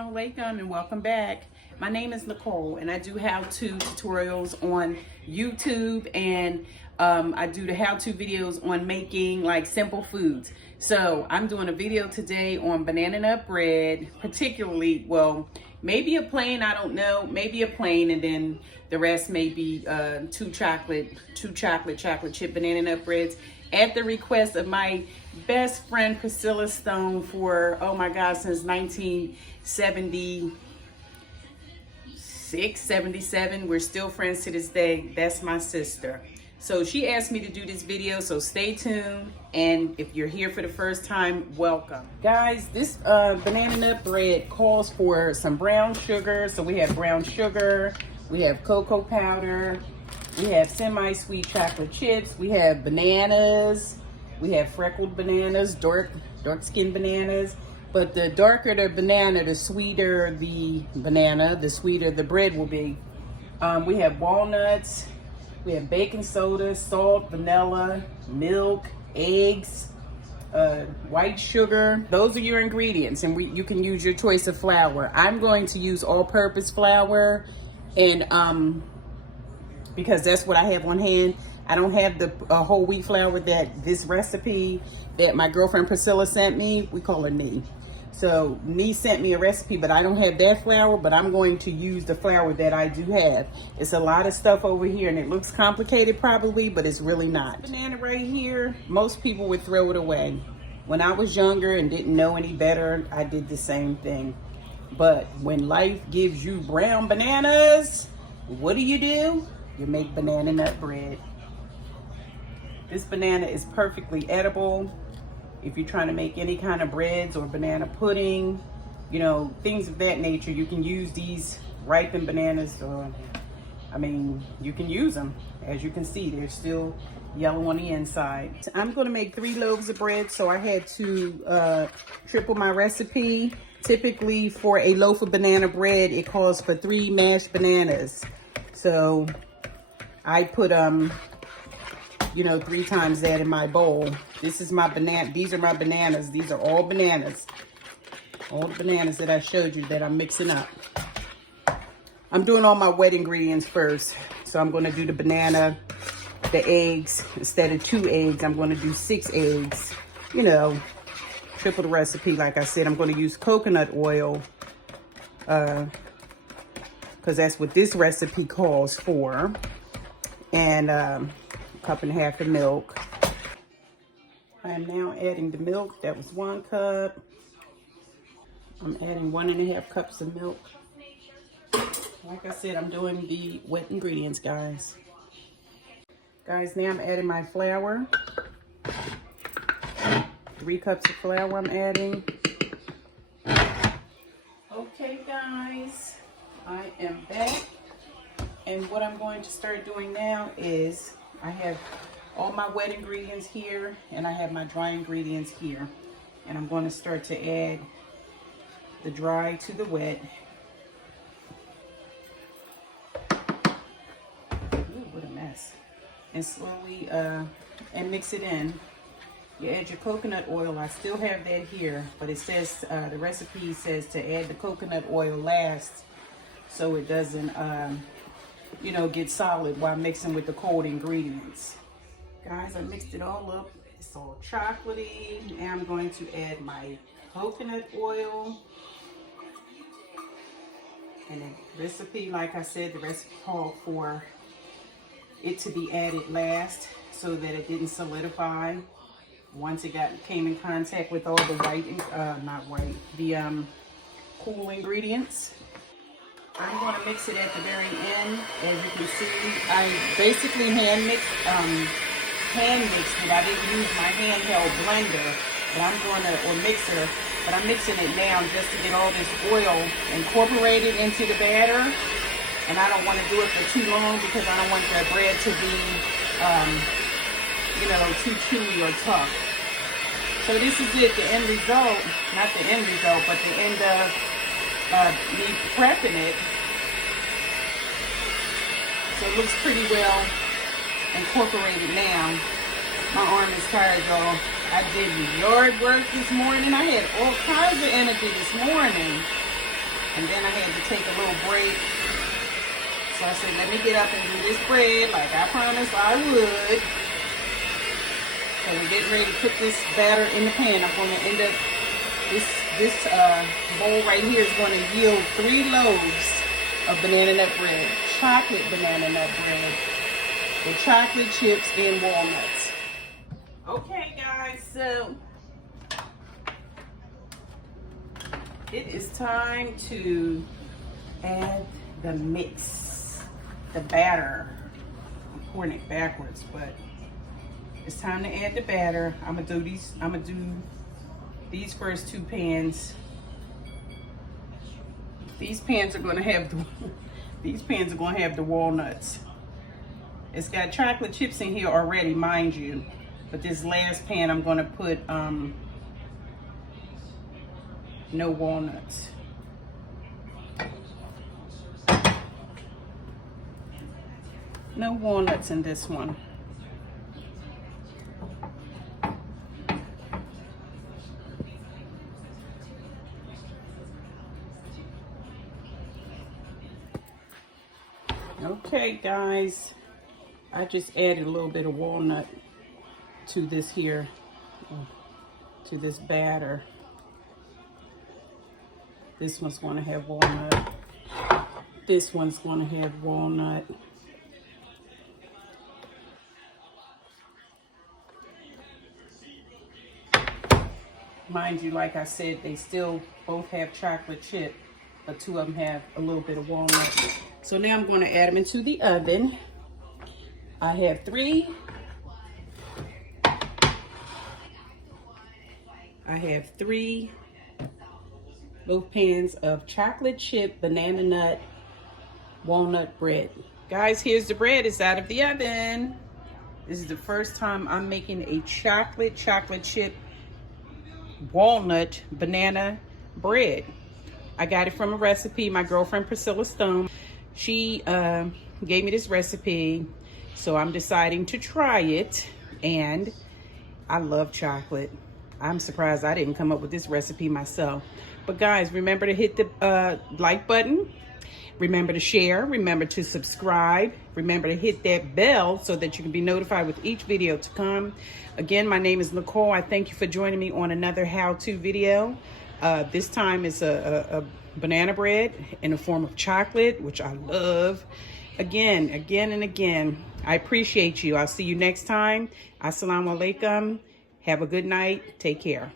Assalamu alaikum and welcome back. My name is Nicole and I do how-to tutorials on YouTube, and I do the how-to videos on making like simple foods. So I'm doing a video today on banana nut bread, particularly, well, maybe a plain, I don't know, maybe a plain, and then the rest may be two chocolate chip banana nut breads at the request of my best friend Priscilla Stone for, oh my God, since 1976, 77. We're still friends to this day. That's my sister. So she asked me to do this video, so stay tuned. And if you're here for the first time, welcome. Guys, this banana nut bread calls for some brown sugar. So we have brown sugar, we have cocoa powder, we have semi-sweet chocolate chips, we have bananas, we have freckled bananas, dark-skinned bananas. But the darker the banana, the sweeter the banana, the sweeter the bread will be. We have walnuts, we have baking soda, salt, vanilla, milk, eggs, white sugar. Those are your ingredients, and you can use your choice of flour. I'm going to use all-purpose flour, and because that's what I have on hand. I don't have the whole wheat flour that this recipe that my girlfriend Priscilla sent me. We call her Nee. So Nee sent me a recipe, but I don't have that flour, but I'm going to use the flour that I do have. It's a lot of stuff over here, and it looks complicated probably, but it's really not. Banana right here, most people would throw it away. When I was younger and didn't know any better, I did the same thing. But when life gives you brown bananas, what do? You make banana nut bread. This banana is perfectly edible. If you're trying to make any kind of breads or banana pudding, you know, things of that nature, you can use these ripened bananas. I mean, you can use them. As you can see, they're still yellow on the inside. I'm gonna make 3 loaves of bread, so I had to triple my recipe. Typically for a loaf of banana bread, it calls for 3 mashed bananas. So I put, you know, 3 times that in my bowl. This is my banana. These are my bananas. These are all bananas. All the bananas that I showed you that I'm mixing up. I'm doing all my wet ingredients first. So I'm going to do the banana, the eggs. Instead of 2 eggs, I'm going to do 6 eggs. You know, triple the recipe. Like I said, I'm going to use coconut oil. Because that's what this recipe calls for. And 1.5 cups of milk. I am now adding the milk. That was 1 cup. I'm adding 1.5 cups of milk. Like I said, I'm doing the wet ingredients, guys. Guys, now I'm adding my flour. 3 cups of flour I'm adding. Okay, guys, I am back. And what I'm going to start doing now is I have all my wet ingredients here and I have my dry ingredients here. And I'm going to start to add the dry to the wet. Ooh, what a mess. And slowly, and mix it in. You add your coconut oil. I still have that here, but it says, the recipe says to add the coconut oil last so it doesn't, you know, get solid while mixing with the cold ingredients. Guys, I mixed it all up. It's all chocolatey. Now I'm going to add my coconut oil. And the recipe, like I said, the recipe called for it to be added last so that it didn't solidify once it came in contact with all the cool ingredients. I'm going to mix it at the very end. As you can see, I basically hand mixed it. I didn't use my handheld blender, but or mixer, but I'm mixing it now just to get all this oil incorporated into the batter. And I don't want to do it for too long because I don't want the bread to be, you know, too chewy or tough. So this is it, the end result, not the end result, but the end of me prepping it. So it looks pretty well incorporated now. My arm is tired, y'all. I did yard work this morning. I had all kinds of energy this morning. And then I had to take a little break. So I said, let me get up and do this bread like I promised I would. So we're getting ready to put this batter in the pan. I'm going to end up, this bowl right here is going to yield 3 loaves of banana nut bread. Chocolate banana nut bread with chocolate chips and walnuts. Okay guys, so it is time to add the mix, the batter. I'm pouring it backwards, but it's time to add the batter. I'm gonna do these first 2 pans. These pans are gonna have the walnuts. It's got chocolate chips in here already, mind you. But this last pan I'm gonna put no walnuts. No walnuts in this one. Okay guys, I just added a little bit of walnut to this here, to this batter. This one's going to have walnut. This one's going to have walnut. Mind you, like I said, they still both have chocolate chip, but 2 of them have a little bit of walnut. So now I'm going to add them into the oven. I have 3. Both pans of chocolate chip banana nut walnut bread. Guys, here's the bread. It's out of the oven. This is the first time I'm making a chocolate chip walnut banana bread. I got it from a recipe. My girlfriend Priscilla Stone, she gave me this recipe, so I'm deciding to try it. And I love chocolate. I'm surprised I didn't come up with this recipe myself. But guys, remember to hit the like button. Remember to share. Remember to subscribe. Remember to hit that bell so that you can be notified with each video to come. Again, my name is Nicole. I thank you for joining me on another how-to video. This time it's a banana bread in the form of chocolate, which I love. Again and again, I appreciate you. I'll see you next time. Assalamu alaikum. Have a good night. Take care.